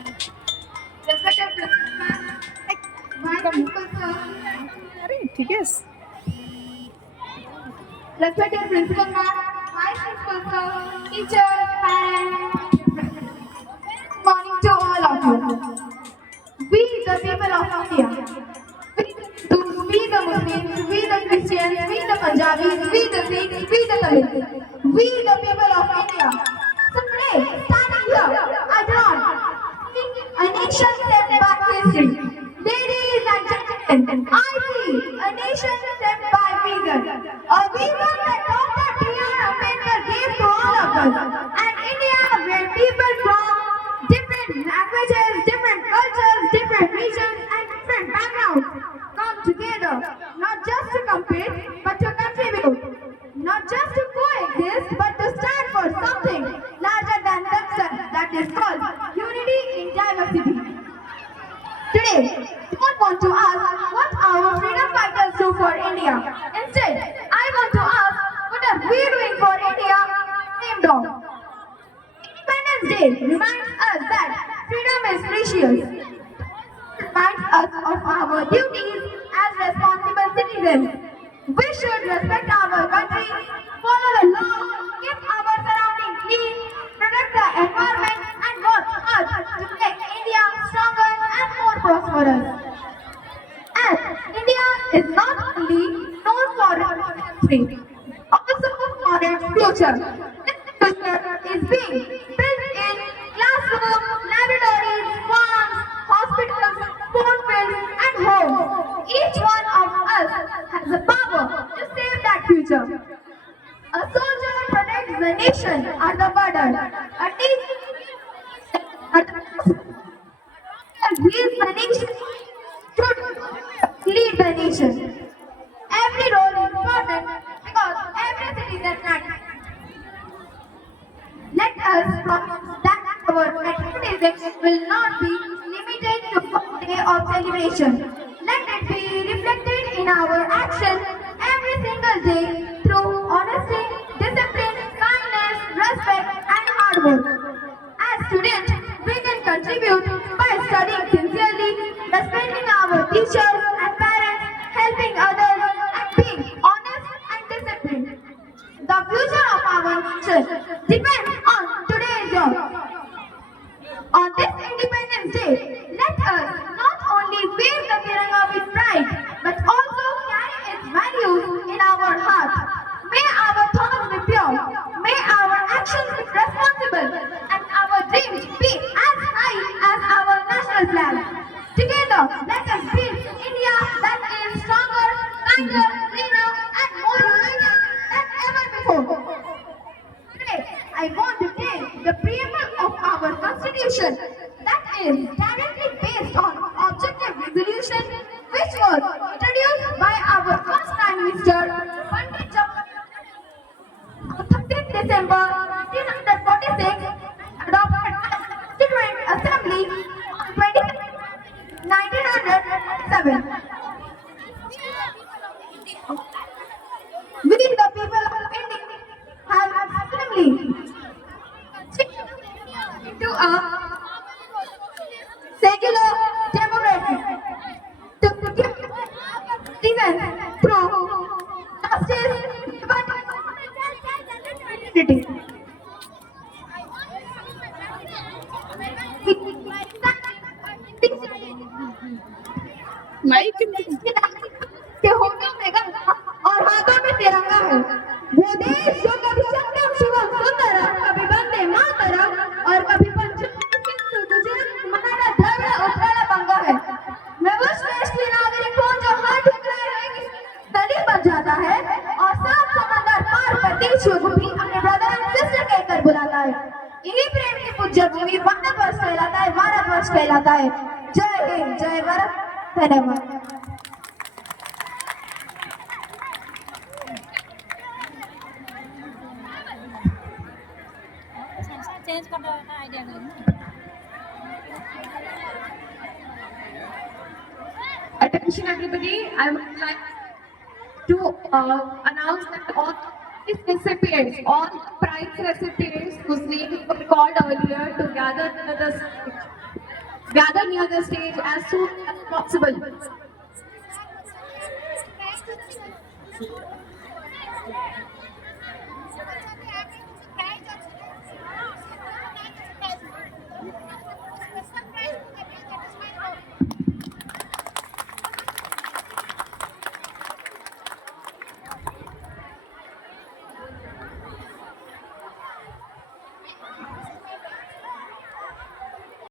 Respected principal, vice principal sir, अरे ठीक है. respected principal ma'am, vice principal sir, teachers, parents, good morning to all of you. We, the people of India, we the Hindus, we the Muslims, we the Christians, we the Punjabis, we the Sikhs, we the Tamils, we the people of India. So today, standing here, I draw a nation shaped by history. Ladies and gentlemen, I see a nation shaped by vision. A vision that Dr. B.R. Ambedkar gave to all of us. An India where people from different languages, different cultures, different regions, and different backgrounds come together, not just to compete, but to contribute. Not just to coexist, but to stand for something larger than themselves that is called unity in diversity. Today, I don't want to ask what our freedom fighters do for India. Instead, I want to ask what are we doing for India? Named off. Independence Day reminds us that freedom is precious. Reminds us of our duties as responsible citizens. We should respect our country, follow the law, keep our surroundings clean, protect the environment, and work hard to make India stronger and more prosperous. As India is not only known for its history, also for its future. This future is being built in classrooms, laboratories, farms, hospitals, phone bills, and homes. Each one of us has the power to save that future. A soldier protects the nation at the border. A teacher at the leads the nation should lead the nation. Every role is important because every citizen matters. Let us promise that our patriotism will not be limited to one day of celebration. Let it be reflected in our actions every single day through honesty, discipline, kindness, respect, and hard work. As students, we can contribute by studying sincerely, respecting our teachers and parents, helping others, and being honest and disciplined. The future of our nation depends on today's job. On this Independence Day, let us not only wave the Tiranga with pride, but also carry its values in our hearts. May our thoughts be pure, may our actions be responsible, and our dreams be as high as our national flag. Together, let us build India that is stronger, kinder, cleaner, and more united than ever before. Today, I want to take the preamble of our constitution that is directly based on objective resolution which was introduced by our first Prime Minister Pandit Jawaharlal on 13th December 1946 adopted by the Constituent Assembly on 20th 1947. We the people of India have firmly into a secular democracy to give citizens through justice, liberty, and unity. Mic के होठों में गंगा और हाथों में तिरंगा है वो देश जो कभी सत्यम शिवम सुंदरम कभी वंदे मातरम और कभी पंजाब सिंधु गुजरात मराठा द्रविड़ उत्कल बंगा है मैं उस देश की नागरिक हूँ जो हर ठुकराए हुए नदी बन जाता है और सात समंदर पार कर देश को भी अपने ब्रदर एंड सिस्टर कहकर बुलाता है इन्हीं प्रेम की पूज्य भूमि भारतवर्ष कहलाता है भारतवर्ष कहलाता है जय हिंद जय भारत धन्यवाद चेंज कर दो आइडिया करेंगे. Attention everybody, I would like to announce that all these recipients, all the prize recipients whose names were called earlier to gather under the stage. gather near the stage as soon as possible.